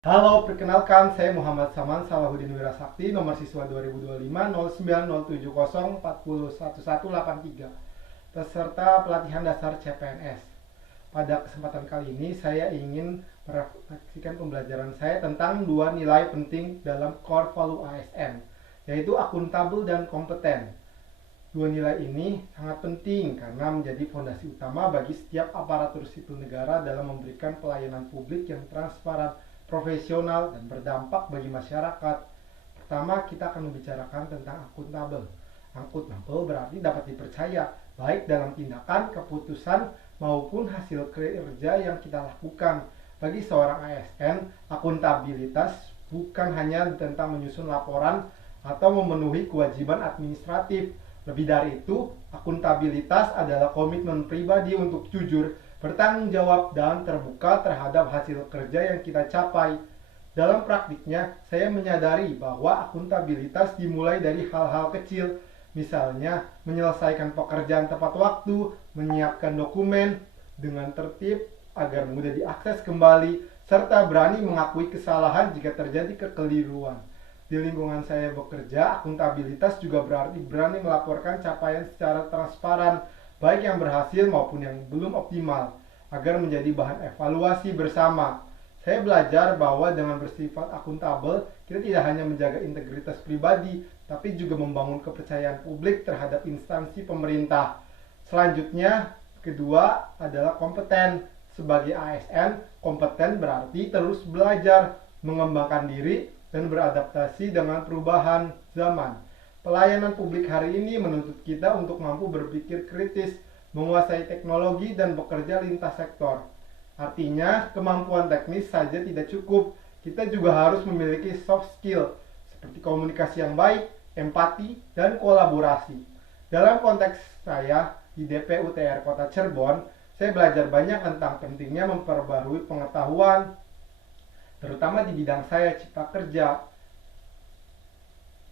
Halo, perkenalkan saya Muhammad Saman Salahuddin Wirasakti, nomor siswa 2025 090704011183, peserta pelatihan dasar CPNS. Pada kesempatan kali ini saya ingin merefleksikan pembelajaran saya tentang dua nilai penting dalam core value ASN, yaitu akuntabel dan kompeten. Dua nilai ini sangat penting karena menjadi fondasi utama bagi setiap aparatur sipil negara dalam memberikan pelayanan publik yang transparan, profesional, dan berdampak bagi masyarakat. Pertama, kita akan membicarakan tentang akuntabel. Akuntabel berarti dapat dipercaya, baik dalam tindakan, keputusan, maupun hasil kerja yang kita lakukan. Bagi seorang ASN, akuntabilitas bukan hanya tentang menyusun laporan atau memenuhi kewajiban administratif. Lebih dari itu, akuntabilitas adalah komitmen pribadi untuk jujur, bertanggung jawab, dan terbuka terhadap hasil kerja yang kita capai. Dalam praktiknya, saya menyadari bahwa akuntabilitas dimulai dari hal-hal kecil, misalnya menyelesaikan pekerjaan tepat waktu, menyiapkan dokumen dengan tertib agar mudah diakses kembali, serta berani mengakui kesalahan jika terjadi kekeliruan. Di lingkungan saya bekerja, akuntabilitas juga berarti berani melaporkan capaian secara transparan, baik yang berhasil maupun yang belum optimal, agar menjadi bahan evaluasi bersama. Saya belajar bahwa dengan bersifat akuntabel, kita tidak hanya menjaga integritas pribadi, tapi juga membangun kepercayaan publik terhadap instansi pemerintah. Selanjutnya, kedua adalah kompeten. Sebagai ASN, kompeten berarti terus belajar, mengembangkan diri, dan beradaptasi dengan perubahan zaman. Pelayanan publik hari ini menuntut kita untuk mampu berpikir kritis, menguasai teknologi, dan bekerja lintas sektor. Artinya, kemampuan teknis saja tidak cukup. Kita juga harus memiliki soft skill, seperti komunikasi yang baik, empati, dan kolaborasi. Dalam konteks saya, di DPUTR Kota Cirebon, saya belajar banyak tentang pentingnya memperbarui pengetahuan, terutama di bidang saya cipta kerja,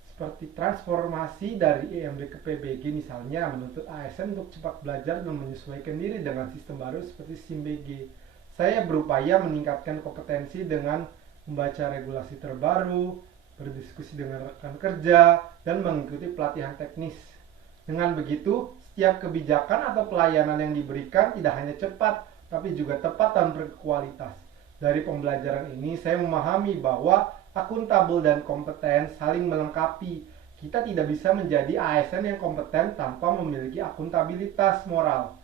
seperti transformasi dari EMB ke PBG misalnya, menuntut ASN untuk cepat belajar dan menyesuaikan diri dengan sistem baru seperti SIMBG. Saya berupaya meningkatkan kompetensi dengan membaca regulasi terbaru, berdiskusi dengan rekan kerja, dan mengikuti pelatihan teknis. Dengan begitu, setiap kebijakan atau pelayanan yang diberikan tidak hanya cepat, tapi juga tepat dan berkualitas. Dari pembelajaran ini, saya memahami bahwa akuntabel dan kompeten saling melengkapi. Kita tidak bisa menjadi ASN yang kompeten tanpa memiliki akuntabilitas moral.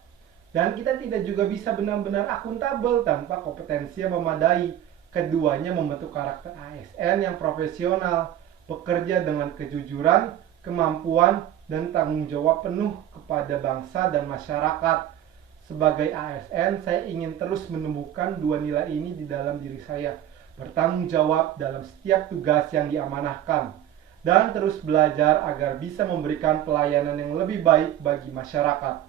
Dan kita tidak juga bisa benar-benar akuntabel tanpa kompetensi yang memadai. Keduanya membentuk karakter ASN yang profesional, bekerja dengan kejujuran, kemampuan, dan tanggung jawab penuh kepada bangsa dan masyarakat. Sebagai ASN, saya ingin terus menumbuhkan dua nilai ini di dalam diri saya. Bertanggung jawab dalam setiap tugas yang diamanahkan, dan terus belajar agar bisa memberikan pelayanan yang lebih baik bagi masyarakat.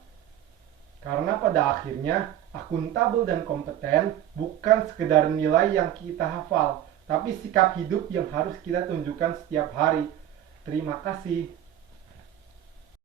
Karena pada akhirnya, akuntabel dan kompeten bukan sekedar nilai yang kita hafal, tapi sikap hidup yang harus kita tunjukkan setiap hari. Terima kasih.